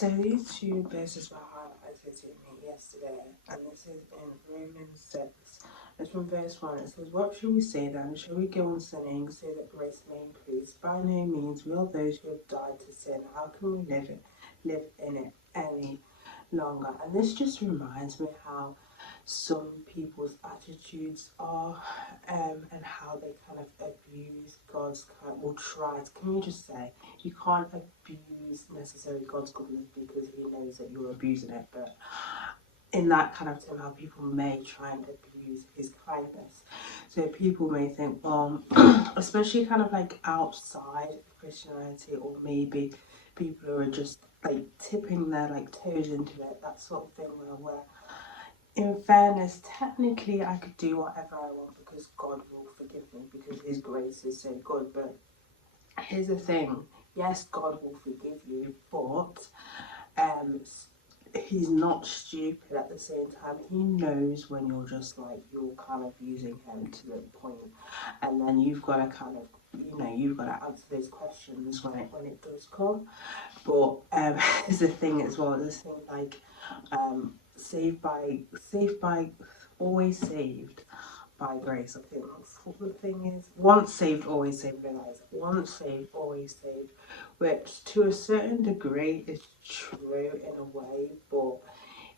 So these two verses were highlighted to me yesterday, and this is in Romans 6. It's from verse 1. It says, "What shall we say then? Shall we go on sinning so that grace may increase? By no means. We are those who have died to sin. How can we live in it any longer?" And this just reminds me how some people's attitudes are, and how they kind of abuse God's kind, or try to. Can you just say, you can't abuse necessarily God's goodness because He knows that you're abusing it, but in that kind of term, how people may try and abuse His kindness. So people may think, well, especially kind of like outside Christianity, or maybe people who are just like tipping their like toes into it, that sort of thing, where in fairness, technically I could do whatever I want because God will forgive me because His grace is so good. But here's the thing, yes, God will forgive you, but He's not stupid at the same time. He knows when you're just like, you're kind of using Him to the point, and then you've got to kind of, you've got to answer those questions when it does come. But here's the thing as well, this thing like saved by, always saved by grace. I think that's what the thing is. Once saved, always saved. Once saved, always saved, which to a certain degree is true in a way, but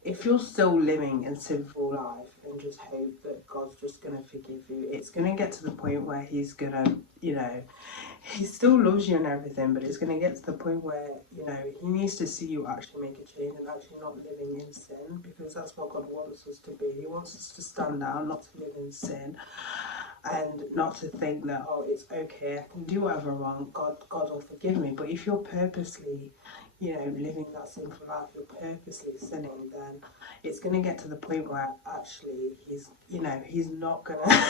if you're still living in sinful life and just hope that God's just going to forgive you, it's going to get to the point where He's going to, He still loves you and everything, but it's going to get to the point where, He needs to see you actually make a change and actually not living in sin, because that's what God wants us to be. He wants us to stand down, not to live in sin, and not to think that, oh, it's okay, I can do whatever I want, God will forgive me. But if you're purposely, living that sinful life, you're purposely sinning, then it's going to get to the point where actually He's not going to,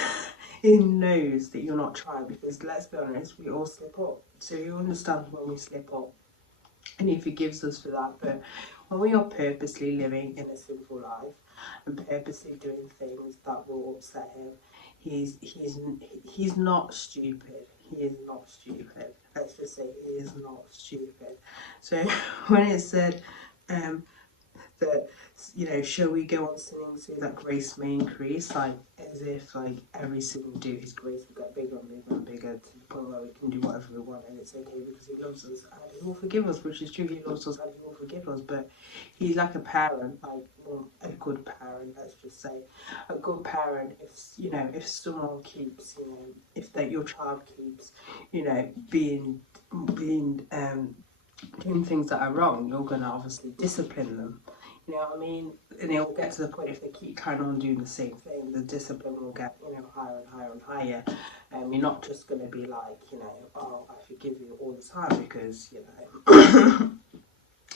He knows that you're not trying, because let's be honest, we all slip up. So He understands when we slip up, and He forgives us for that. But when we are purposely living in a sinful life and purposely doing things that will upset Him, He's not stupid. He is not stupid. Let's just say He is not stupid. So when it said that, shall we go on sinning so that grace may increase, like as if like every sin we do, His grace will get bigger and bigger and bigger to the point where we can do whatever we want and it's okay because He loves us and He will forgive us, which is true. He loves us and He will forgive us, but He's like a parent, like, well, a good parent, let's just say. A good parent, if someone keeps, if that your child keeps, being doing things that are wrong, you're going to obviously discipline them. You know what I mean? And it will get to the point, if they keep kind on doing the same thing, the discipline will get, higher and higher and higher. You're not just going to be like, oh, I forgive you all the time because,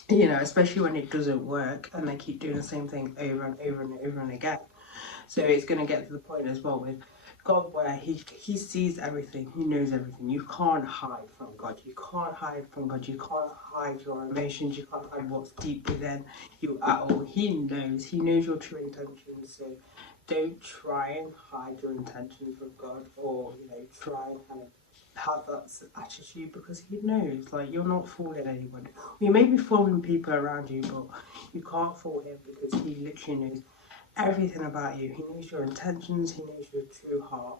especially when it doesn't work and they keep doing the same thing over and over and over and again. So it's going to get to the point as well with God where he sees everything, He knows everything. You can't hide from God. You can't hide from God. You can't hide your emotions. You can't hide what's deep within you at all. He knows your true intentions. So don't try and hide your intentions from God, or try and kind of have that attitude, because He knows, like, you're not fooling anyone. You may be fooling people around you, but you can't fool Him, because He literally knows everything about you. He knows your intentions, He knows your true heart.